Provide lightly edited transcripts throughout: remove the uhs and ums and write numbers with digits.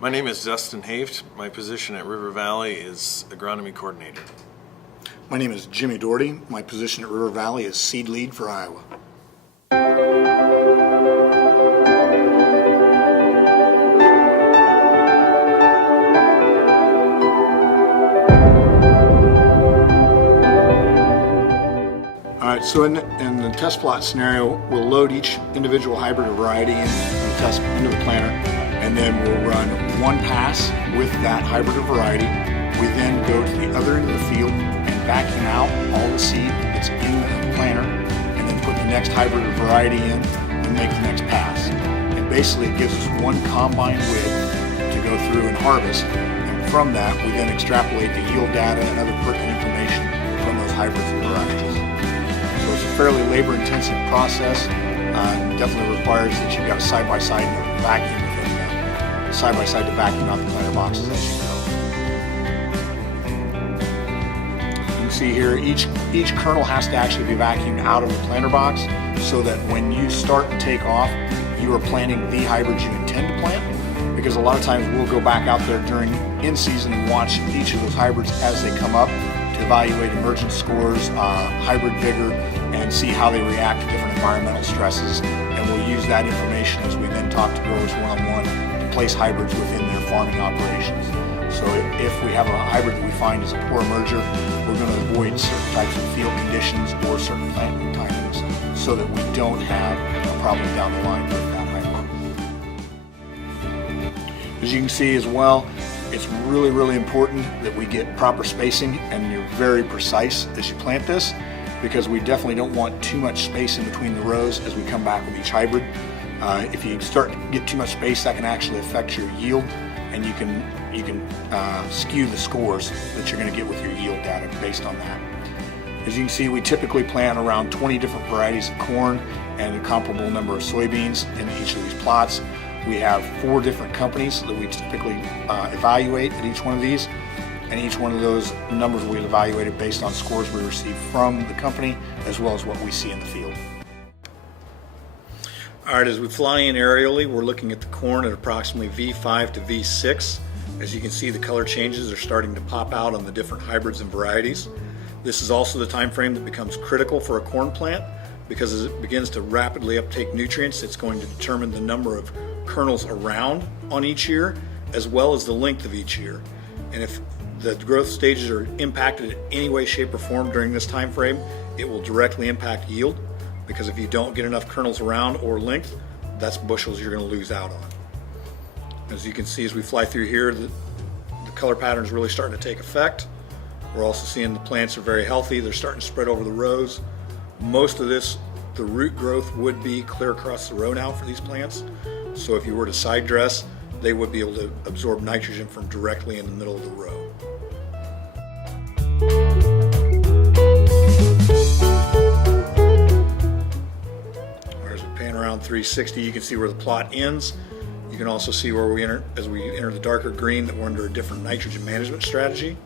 My name is Dustin Haft. My position at River Valley is Agronomy Coordinator. My name is Jimmy Doherty. My position at River Valley is Seed Lead for Iowa. Alright, so in the test plot scenario, we'll load each individual hybrid or variety into the planter, and then we'll run one pass with that hybrid or variety. We then go to the other end of the field and vacuum out all the seed that's in the planter, and then put the next hybrid or variety in and make the next pass. And basically it gives us one combine width to go through and harvest, and from that we then extrapolate the yield data and other pertinent information from those hybrids and varieties. So it's a fairly labor-intensive process. Definitely requires that you've got a side-by-side vacuum within the side-by-side to vacuum out the planter boxes as you go. You can see here each kernel has to actually be vacuumed out of the planter box so that when you start to take off, you are planting the hybrids you intend to plant. Because a lot of times we'll go back out there during in-season and watch each of those hybrids as they come up to evaluate emergence scores, hybrid vigor, and see how they react to different environmental stresses. And we'll use that information as we then talk to growers one-on-one to place hybrids within their farming operations. So if we have a hybrid that we find is a poor emerger, we're going to avoid certain types of field conditions or certain planting timings so that we don't have a problem down the line with that hybrid. As you can see as well, it's really, really important that we get proper spacing and you're very precise as you plant this, because we definitely don't want too much space in between the rows as we come back with each hybrid. If you start to get too much space, that can actually affect your yield, and you can skew the scores that you're going to get with your yield data based on that. As you can see, we typically plant around 20 different varieties of corn and a comparable number of soybeans in each of these plots. We have 4 different companies that we typically evaluate at each one of these, and each one of those numbers we evaluated based on scores we receive from the company as well as what we see in the field. Alright, as we fly in aerially, we're looking at the corn at approximately V5 to V6. As you can see, the color changes are starting to pop out on the different hybrids and varieties. This is also the time frame that becomes critical for a corn plant, because as it begins to rapidly uptake nutrients, it's going to determine the number of kernels around on each ear as well as the length of each ear. And if the growth stages are impacted in any way, shape, or form during this time frame, it will directly impact yield, because if you don't get enough kernels around or length, that's bushels you're going to lose out on. As you can see as we fly through here, the color pattern is really starting to take effect. We're also seeing the plants are very healthy. They're starting to spread over the rows. Most of this, the root growth would be clear across the row now for these plants. So if you were to side dress, they would be able to absorb nitrogen from directly in the middle of the row. As we pan around 360, you can see where the plot ends. You can also see where we enter, as we enter the darker green, that we're under a different nitrogen management strategy.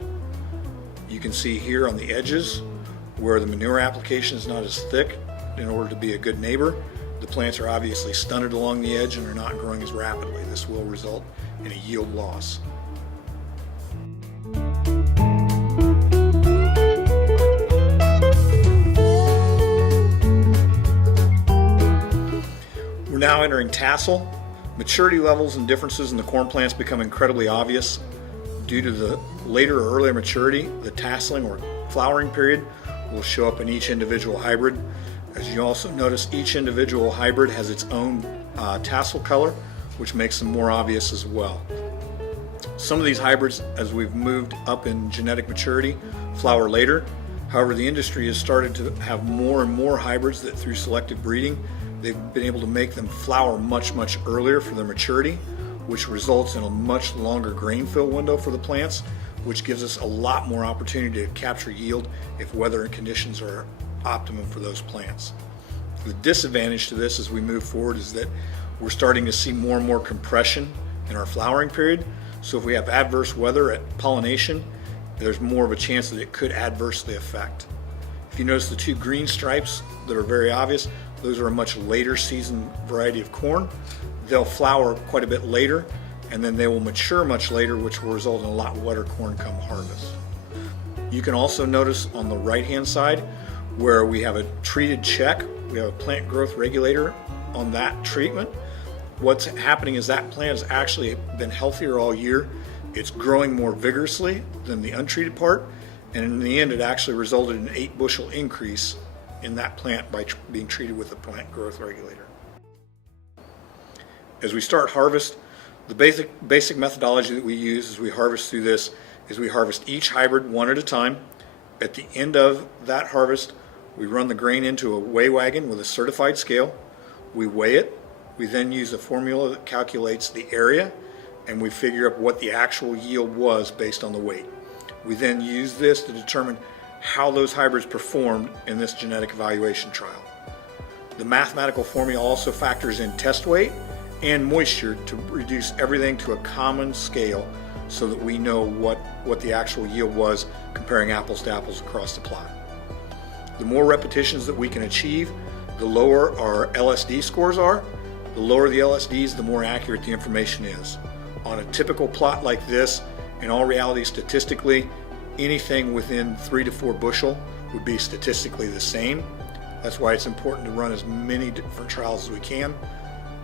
You can see here on the edges where the manure application is not as thick in order to be a good neighbor. The plants are obviously stunted along the edge and are not growing as rapidly. This will result in a yield loss. We're now entering tassel. Maturity levels and differences in the corn plants become incredibly obvious. Due to the later or earlier maturity, the tasseling or flowering period will show up in each individual hybrid. As you also notice, each individual hybrid has its own tassel color, which makes them more obvious as well. Some of these hybrids, as we've moved up in genetic maturity, flower later. However, the industry has started to have more and more hybrids that through selective breeding, they've been able to make them flower much, much earlier for their maturity, which results in a much longer grain fill window for the plants, which gives us a lot more opportunity to capture yield if weather and conditions are optimum for those plants. The disadvantage to this as we move forward is that we're starting to see more and more compression in our flowering period. So if we have adverse weather at pollination, there's more of a chance that it could adversely affect. If you notice the 2 green stripes that are very obvious, those are a much later season variety of corn. They'll flower quite a bit later, and then they will mature much later, which will result in a lot wetter corn come harvest. You can also notice on the right-hand side where we have a treated check, we have a plant growth regulator on that treatment. What's happening is that plant has actually been healthier all year. It's growing more vigorously than the untreated part, and in the end it actually resulted in an 8 bushel increase in that plant by being treated with a plant growth regulator. As we start harvest, the basic methodology that we use as we harvest through this is we harvest each hybrid one at a time. At the end of that harvest, we run the grain into a weigh wagon with a certified scale. We weigh it. We then use a formula that calculates the area, and we figure out what the actual yield was based on the weight. We then use this to determine how those hybrids performed in this genetic evaluation trial. The mathematical formula also factors in test weight and moisture to reduce everything to a common scale so that we know what the actual yield was comparing apples to apples across the plot. The more repetitions that we can achieve, the lower our LSD scores are. The lower the LSDs, the more accurate the information is. On a typical plot like this, in all reality, statistically, anything within 3 to 4 bushel would be statistically the same. That's why it's important to run as many different trials as we can.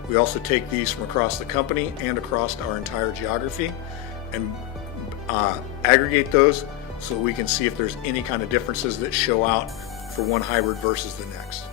We also take these from across the company and across our entire geography and aggregate those so we can see if there's any kind of differences that show out for one hybrid versus the next.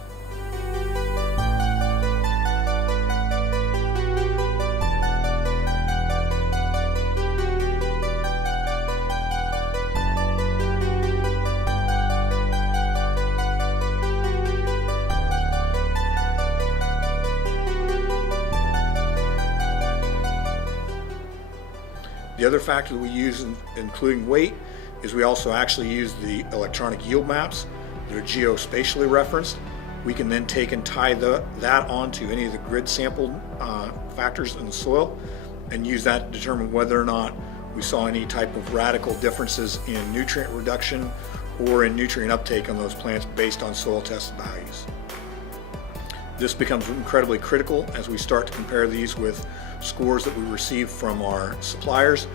The other factor that we use, including weight, is we also actually use the electronic yield maps that are geospatially referenced. We can then take and tie that onto any of the grid sampled factors in the soil and use that to determine whether or not we saw any type of radical differences in nutrient reduction or in nutrient uptake on those plants based on soil test values. This becomes incredibly critical as we start to compare these with scores that we receive from our suppliers,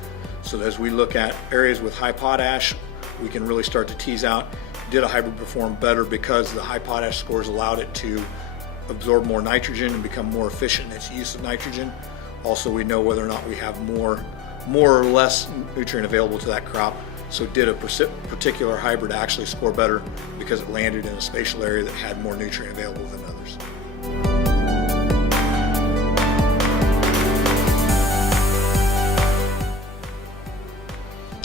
so that as we look at areas with high potash, we can really start to tease out, did a hybrid perform better because the high potash scores allowed it to absorb more nitrogen and become more efficient in its use of nitrogen. Also, we know whether or not we have more or less nutrient available to that crop. So did a particular hybrid actually score better because it landed in a spatial area that had more nutrient available than others.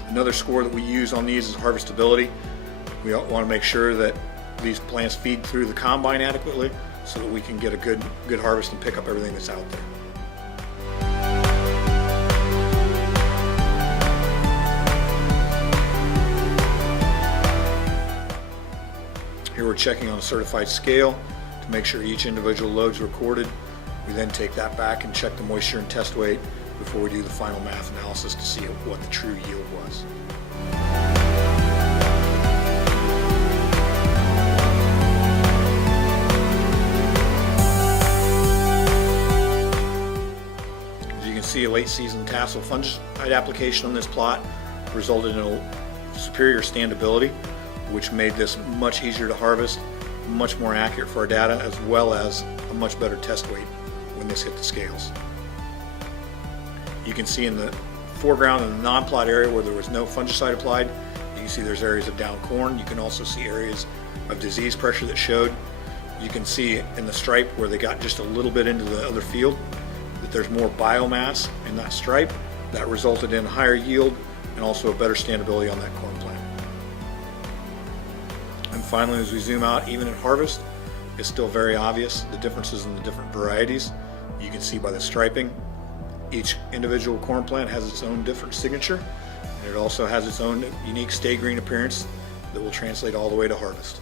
Another score that we use on these is harvestability. We want to make sure that these plants feed through the combine adequately so that we can get a good harvest and pick up everything that's out there. Here we're checking on a certified scale to make sure each individual load's recorded. We then take that back and check the moisture and test weight before we do the final math analysis to see what the true yield was. As you can see, a late season tassel fungicide application on this plot resulted in a superior standability, which made this much easier to harvest, much more accurate for our data, as well as a much better test weight when this hit the scales. You can see in the foreground in the non-plot area where there was no fungicide applied, you can see there's areas of down corn. You can also see areas of disease pressure that showed. You can see in the stripe where they got just a little bit into the other field that there's more biomass in that stripe. That resulted in higher yield and also a better standability on that corn plant. And finally, as we zoom out, even at harvest, it's still very obvious the differences in the different varieties. You can see by the striping, each individual corn plant has its own different signature, and it also has its own unique stay green appearance that will translate all the way to harvest.